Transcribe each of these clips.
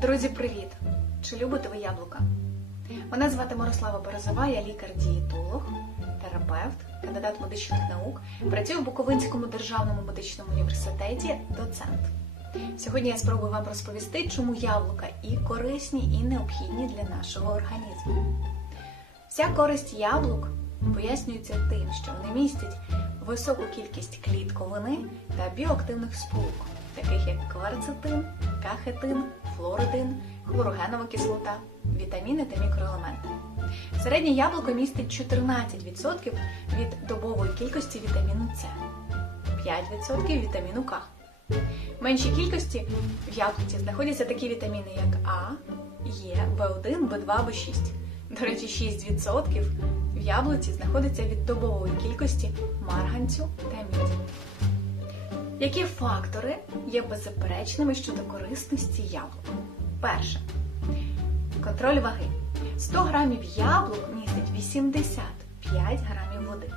Друзі, привіт! Чи любите ви яблука? Мене звати Мирослава Березова, я лікар-дієтолог, терапевт, кандидат медичних наук. Працюю в Буковинському державному медичному університеті, доцент. Сьогодні я спробую вам розповісти, чому яблука і корисні, і необхідні для нашого організму. Вся користь яблук пояснюється тим, що вони містять високу кількість клітковини та біоактивних сполук, таких як кварцетин, кахетин, флоридин, хлорогенова кислота, вітаміни та мікроелементи. Середнє яблуко містить 14% від добової кількості вітаміну С, 5% вітаміну К. В меншій кількості в яблуці знаходяться такі вітаміни, як А, Е, В1, В2, В6. До речі, 6% в яблуці знаходиться від добової кількості марганцю та міді. Які фактори є беззаперечними щодо корисності яблук? Перше. Контроль ваги. 100 грамів яблук містить 85 грамів води.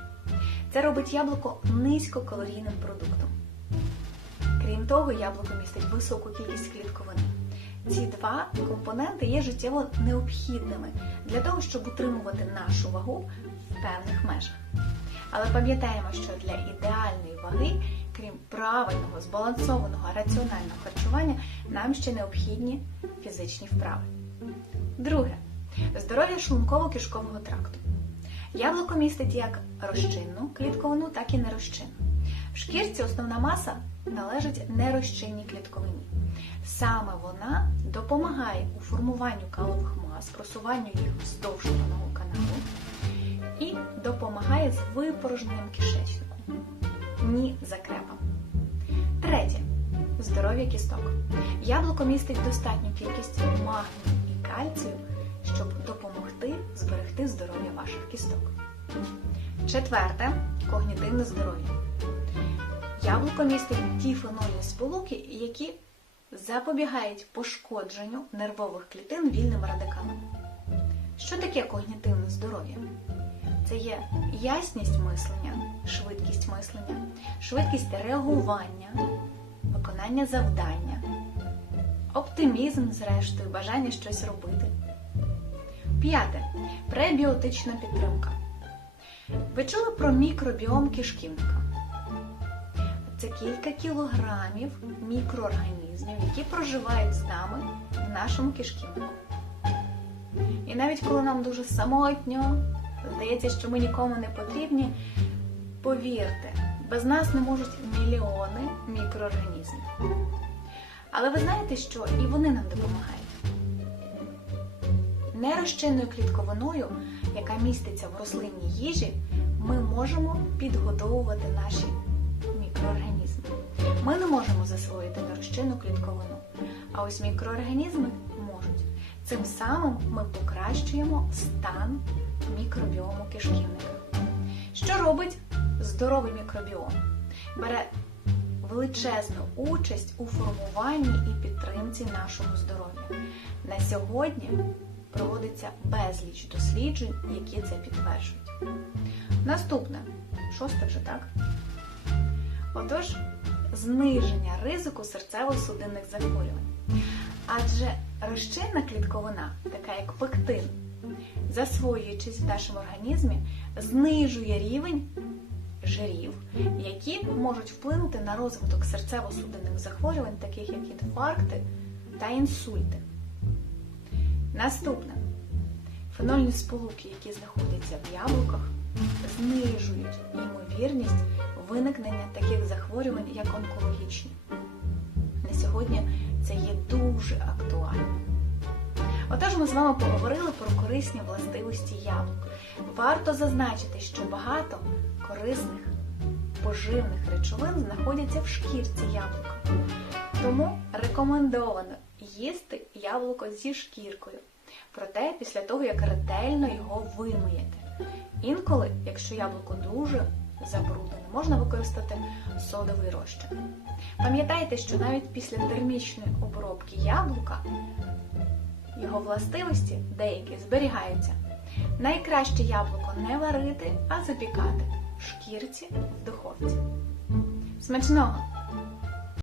Це робить яблуко низькокалорійним продуктом. Крім того, яблуко містить високу кількість клітковини. Ці два компоненти є життєво необхідними для того, щоб утримувати нашу вагу в певних межах. Але пам'ятаємо, що для ідеальної ваги, крім правильного, збалансованого, раціонального харчування, нам ще необхідні фізичні вправи. Друге здоров'я шлунково-кишкового тракту. Яблуко містить як розчинну клітковину, так і нерозчинну. В шкірці основна маса належить нерозчинній клітковині. Саме вона допомагає у формуванню калових мас, просуванню їх вздовж каналу допомагає з випорожненням кишечнику, ні закрепам. Третє здоров'я кісток. Яблуко містить достатню кількість магнію і кальцію, щоб допомогти зберегти здоров'я ваших кісток. Четверте когнітивне здоров'я. Яблуко містить ті фенольні сполуки, які запобігають пошкодженню нервових клітин вільним радикалом. Що таке когнітивне здоров'я? Це є ясність мислення, швидкість мислення, швидкість реагування, виконання завдання, оптимізм, зрештою, бажання щось робити. П'яте пребіотична підтримка. Ви чули про мікробіом кишківника? Це кілька кілограмів мікроорганізмів, які проживають з нами в нашому кишківнику. І навіть коли нам дуже самотньо, здається, що ми нікому не потрібні, повірте, без нас не можуть мільйони мікроорганізмів. Але ви знаєте, що і вони нам допомагають. Нерозчинною клітковиною, яка міститься в рослинній їжі, ми можемо підгодовувати наші мікроорганізми. Ми не можемо засвоїти нерозчинну клітковину, а ось мікроорганізми можуть. Цим самим ми покращуємо стан мікробіому кишківника. Що робить здоровий мікробіом? Бере величезну участь у формуванні і підтримці нашого здоров'я. На сьогодні проводиться безліч досліджень, які це підтверджують. Наступне, шосте вже так. Отож, зниження ризику серцево-судинних захворювань. Адже розчинна клітковина, така як пектин, засвоюючись в нашому організмі, знижує рівень жирів, які можуть вплинути на розвиток серцево-судинних захворювань, таких як інфаркти та інсульти. Наступне фенольні сполуки, які знаходяться в яблуках, знижують ймовірність виникнення таких захворювань, як онкологічні. На сьогодні це є дуже актуально. Отож, ми з вами поговорили про корисні властивості яблук. Варто зазначити, що багато корисних поживних речовин знаходяться в шкірці яблука. Тому рекомендовано їсти яблуко зі шкіркою. Проте після того, як ретельно його вимиєте. Інколи, якщо яблуко дуже забруднене, можна використати содовий розчин. Пам'ятайте, що навіть після термічної обробки яблука його властивості деякі зберігаються. Найкраще яблуко не варити, а запікати в шкірці в духовці. Смачного!